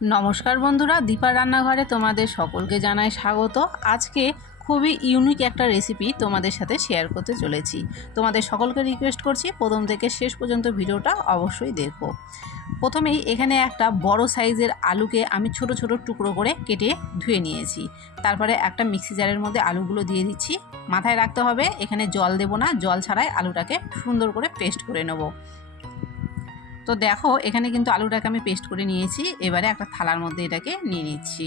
নমস্কার বন্ধুরা, দীপার রান্নাঘরে তোমাদের সকলকে জানাই স্বাগত। আজকে খুবই ইউনিক একটা রেসিপি তোমাদের সাথে শেয়ার করতে চলেছি। তোমাদের সকলকে রিকোয়েস্ট করছি প্রথম থেকে শেষ পর্যন্ত ভিডিওটা অবশ্যই দেখো। প্রথমেই এখানে একটা বড় সাইজের আলুকে আমি ছোট ছোট টুকরো করে কেটে ধুয়ে নিয়েছি। তারপরে একটা মিক্সি জারের মধ্যে আলুগুলো দিয়ে দিচ্ছি। মাথায় রাখতে হবে এখানে জল দেব না, জল ছাড়াই আলুটাকে সুন্দর করে পেস্ট করে নেব। তো দেখো এখানে কিন্তু আলুটাকে আমি পেস্ট করে নিয়েছি। এবারে একটা থালার মধ্যে এটাকে নিয়ে নিচ্ছি।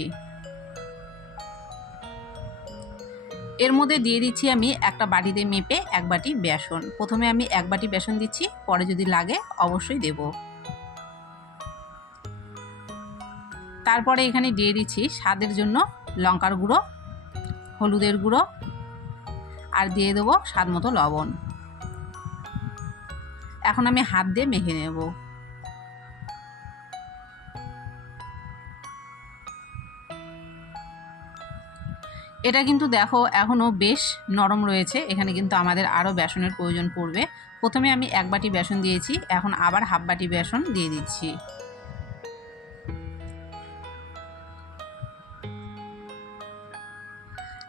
এর মধ্যে দিয়ে দিচ্ছি আমি একটা বাটিতে মেপে 1 বাটি বেসন। প্রথমে আমি 1 বাটি বেসন দিচ্ছি, পরে যদি লাগে অবশ্যই দেব। তারপরে এখানে দিয়ে দিচ্ছি স্বাদের জন্য লঙ্কার গুঁড়ো, হলুদের গুঁড়ো আর দিয়ে দেবো স্বাদ মতো লবণ। এখন আমি হাত দিয়ে মেখে নেব। এটা কিন্তু দেখো এখনও বেশ নরম রয়েছে, এখানে কিন্তু আমাদের আরও বেসনের প্রয়োজন পড়বে। প্রথমে আমি 1 বাটি বেসন দিয়েছি, এখন আবার হাফ বাটি বেসন দিয়ে দিচ্ছি।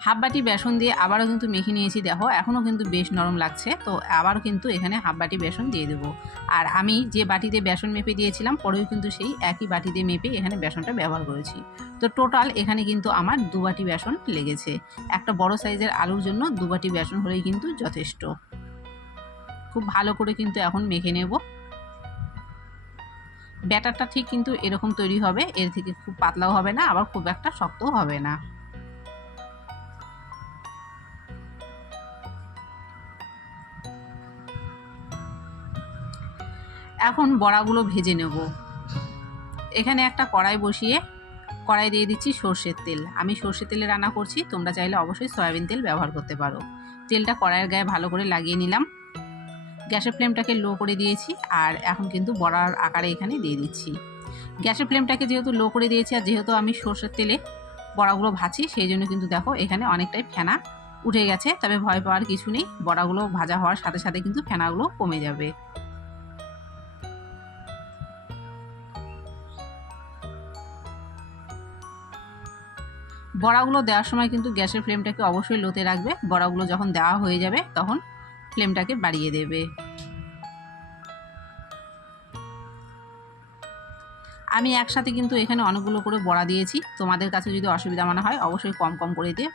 হাফ বাটি বেসন দিয়ে আবারও কিন্তু মেখে নিয়েছি। দেখো এখনও কিন্তু বেশ নরম লাগছে, তো আবারও কিন্তু এখানে হাফ বাটি বেসন দিয়ে দেবো। আর আমি যে বাটিতে বেসন মেপে দিয়েছিলাম পরেও কিন্তু সেই একই বাটিতে মেপে এখানে বেসনটা ব্যবহার করেছি। তো টোটাল এখানে কিন্তু আমার 2 বাটি বেসন লেগেছে। একটা বড় সাইজের আলুর জন্য 2 বাটি বেসন হলেই কিন্তু যথেষ্ট। খুব ভালো করে কিন্তু এখন মেখে নেব। ব্যাটারটা ঠিক কিন্তু এরকম তৈরি হবে, এর থেকে খুব পাতলাও হবে না, আবার খুব একটা শক্তও হবে না। এখন বড়াগুলো ভেজে নেব। এখানে একটা কড়াই বসিয়ে কড়াই দিয়ে দিচ্ছি সর্ষের তেল। আমি সর্ষের তেলে রান্না করছি, তোমরা চাইলে অবশ্যই সয়াবিন তেল ব্যবহার করতে পারো। তেলটা কড়াইয়ের গায়ে ভালো করে লাগিয়ে নিলাম। গ্যাসের ফ্লেমটাকে লো করে দিয়েছি আর এখন কিন্তু বড়ার আকারে এখানে দিয়ে দিচ্ছি। গ্যাসের ফ্লেমটাকে যেহেতু লো করে দিয়েছি আর যেহেতু আমি সর্ষের তেলে বড়াগুলো ভাজি, সেই জন্য কিন্তু দেখো এখানে অনেকটাই ফেনা উঠে গেছে। তবে ভয় পাওয়ার কিছু নেই, বড়াগুলো ভাজা হওয়ার সাথে সাথে কিন্তু ফেনাগুলো কমে যাবে। বড়াগুলো দেওয়ার সময় কিন্তু গ্যাসের ফ্লেমটাকে অবশ্যই লোতে রাখবে। বড়াগুলো যখন দেওয়া হয়ে যাবে তখন ফ্লেমটাকে বাড়িয়ে দেবে। আমি একসাথে কিন্তু এখানে অনেকগুলো করে বড়া দিয়েছি। তোমাদের কাছে যদি অসুবিধা মনে হয় অবশ্যই কম কম করে দিয়ে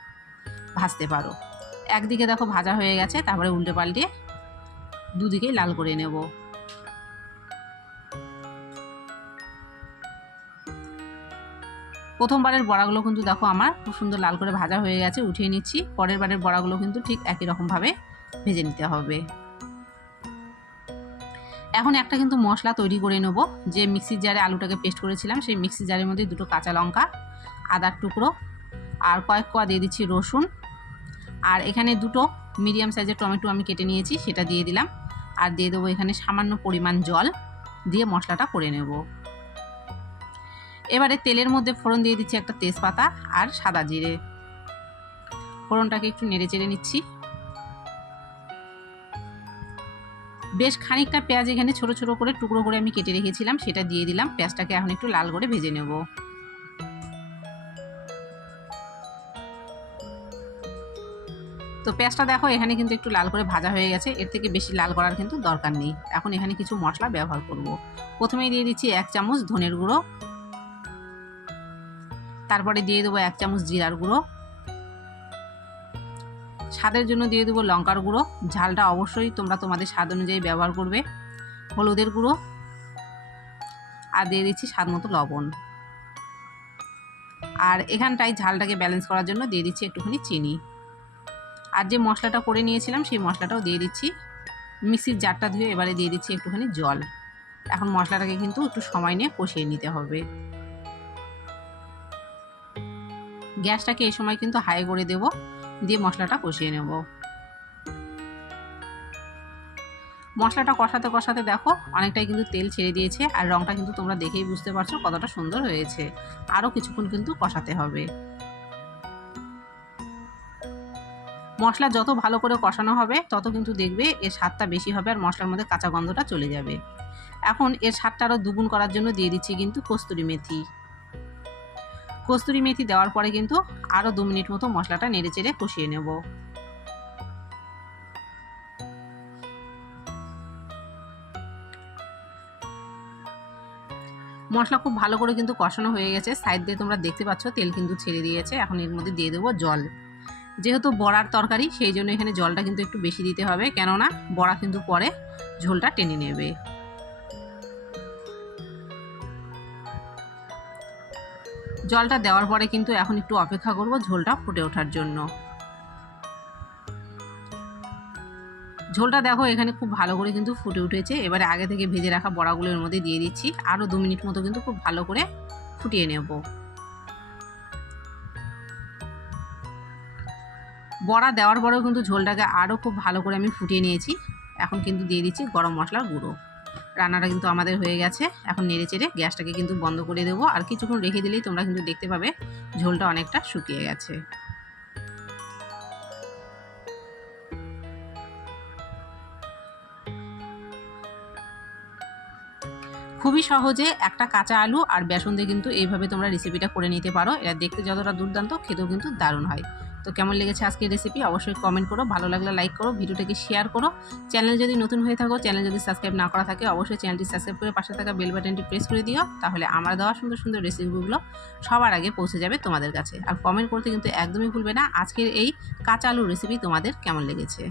ভাজতে পারো। একদিকে দেখো ভাজা হয়ে গেছে, তারপরে উল্টে পাল্টে দুদিকেই লাল করে নেব। প্রথমবারের বড়াগুলো কিন্তু দেখো আমার খুব সুন্দর লাল করে ভাজা হয়ে গেছে, উঠিয়ে নিচ্ছি। পরের বারের বড়াগুলো কিন্তু ঠিক একই রকমভাবে ভেজে নিতে হবে। এখন একটা কিন্তু মশলা তৈরি করে নেব। যে মিক্সির জারে আলুটাকে পেস্ট করেছিলাম সেই মিক্সির জারের মধ্যে 2টো কাঁচা লঙ্কা, আদার টুকরো আর কয়েক কোয়া দিয়ে দিচ্ছি রসুন। আর এখানে 2টো মিডিয়াম সাইজের টমেটো আমি কেটে নিয়েছি, সেটা দিয়ে দিলাম। আর দিয়ে দেবো এখানে সামান্য পরিমাণ জল দিয়ে মশলাটা করে নেব। এবারে তেলের মধ্যে ফোড়ন দিয়ে দিচ্ছি একটা তেজপাতা আর সাদা জিরে। ফোড়নটাকে একটু নেড়ে চেড়ে নিচ্ছি। বেশ খানিকটা পেঁয়াজ এখানে ছোট ছোট করে টুকরো করে আমি কেটে রেখেছিলাম, সেটা দিয়ে দিলাম। পেঁয়াজটাকে এখন একটু লাল করে ভেজে নেব। তো পেঁয়াজটা দেখো এখানে কিন্তু একটু লাল করে ভাজা হয়ে গেছে, এর থেকে বেশি লাল করার কিন্তু দরকার নেই। এখন এখানে কিছু মশলা ব্যবহার করব। প্রথমেই দিয়ে দিচ্ছি 1 চামচ ধনের গুঁড়ো, তারপরে দিয়ে দেবো 1 চামচ জিরার গুঁড়ো, স্বাদের জন্য দিয়ে দেবো লঙ্কার গুঁড়ো, ঝালটা অবশ্যই তোমরা তোমাদের স্বাদ অনুযায়ী ব্যবহার করবে, হলুদের গুঁড়ো আর দিয়ে দিচ্ছি স্বাদ মতো লবণ। আর এখানটায় ঝালটাকে ব্যালেন্স করার জন্য দিয়ে দিচ্ছি একটুখানি চিনি। আর যে মশলাটা করে নিয়েছিলাম সেই মশলাটাও দিয়ে দিচ্ছি। মিক্সির জারটা ধুয়ে এবারে দিয়ে দিচ্ছি একটুখানি জল। এখন মশলাটাকে কিন্তু একটু সময় নিয়ে কষিয়ে নিতে হবে। গ্যাসটাকে এই সময় কিন্তু হাই করে দেব, দিয়ে মশলাটা কষিয়ে নেব। মশলাটা কষাতে কষাতে দেখো অনেকটাই কিন্তু তেল ছেড়ে দিয়েছে, আর রঙটা কিন্তু তোমরা দেখেই বুঝতে পারছো কতটা সুন্দর হয়েছে। আরও কিছুক্ষণ কিন্তু কষাতে হবে। মশলা যত ভালো করে কষানো হবে তত কিন্তু দেখবে এর স্বাদটা বেশি হবে আর মশলার মধ্যে কাঁচা গন্ধটা চলে যাবে। এখন এর স্বাদটা আরও দ্বিগুণ করার জন্য দিয়ে দিচ্ছি কিন্তু কস্তুরি মেথি। কস্তুরি মেথি দেওয়ার পরে কিন্তু আরও 2 মিনিট মতো মশলাটা নেড়েচেড়ে কষিয়ে নেব। মশলা খুব ভালো করে কিন্তু কষানো হয়ে গেছে, সাইড দিয়ে তোমরা দেখতে পাচ্ছ তেল কিন্তু ছেড়ে দিয়েছে। এখন এর মধ্যে দিয়ে দেবো জল। যেহেতু বড়ার তরকারি সেই জন্য এখানে জলটা কিন্তু একটু বেশি দিতে হবে, কেননা বড়া কিন্তু পরে ঝোলটা টেনে নেবে। জলটা দেওয়ার পরে কিন্তু এখন একটু অপেক্ষা করব ঝোলটা ফুটে ওঠার জন্য। ঝোলটা দেখো এখানে খুব ভালো করে কিন্তু ফুটে উঠেছে। এবারে আগে থেকে ভেজে রাখা বড়াগুলো এর মধ্যে দিয়ে দিচ্ছি। আরও 2 মিনিট মতো কিন্তু খুব ভালো করে ফুটিয়ে নেব। বড়া দেওয়ার পরেও কিন্তু ঝোলটাকে আরও খুব ভালো করে আমি ফুটিয়ে নিয়েছি। এখন কিন্তু দিয়ে দিচ্ছি গরম মশলার গুঁড়ো। রান্নাটা কিন্তু আমাদের হয়ে গেছে। এখন নেড়ে চেড়ে গ্যাসটাকে কিন্তু বন্ধ করে দেবো। আর কিছুক্ষণ রেখে দিলেই তোমরা কিন্তু দেখতে পাবে ঝোলটা অনেকটা শুকিয়ে গেছে। খুবই সহজে একটা কাঁচা আলু আর বেসন দিয়ে কিন্তু এইভাবে তোমরা রেসিপিটা করে নিতে পারো। এটা দেখতে যতটা দুর্দান্ত, খেতেও কিন্তু দারুণ হয়। তো কেমন লেগেছে আজকের রেসিপি অবশ্যই কমেন্ট করো, ভালো লাগলে লাইক করো, ভিডিওটাকে শেয়ার করো। চ্যানেল যদি নতুন হয়ে থাকো, চ্যানেল যদি সাবস্ক্রাইব না করা থাকে অবশ্যই চ্যানেলটি সাবস্ক্রাইব করে পাশে থাকা বেল বাটনটি প্রেস করে দিও। তাহলে আমার দেওয়া সুন্দর সুন্দর রেসিপিগুলো সবার আগে পৌঁছে যাবে তোমাদের কাছে। আর কমেন্ট করতে কিন্তু একদমই ভুলবে না আজকের এই কাঁচা আলুর রেসিপি তোমাদের কেমন লেগেছে।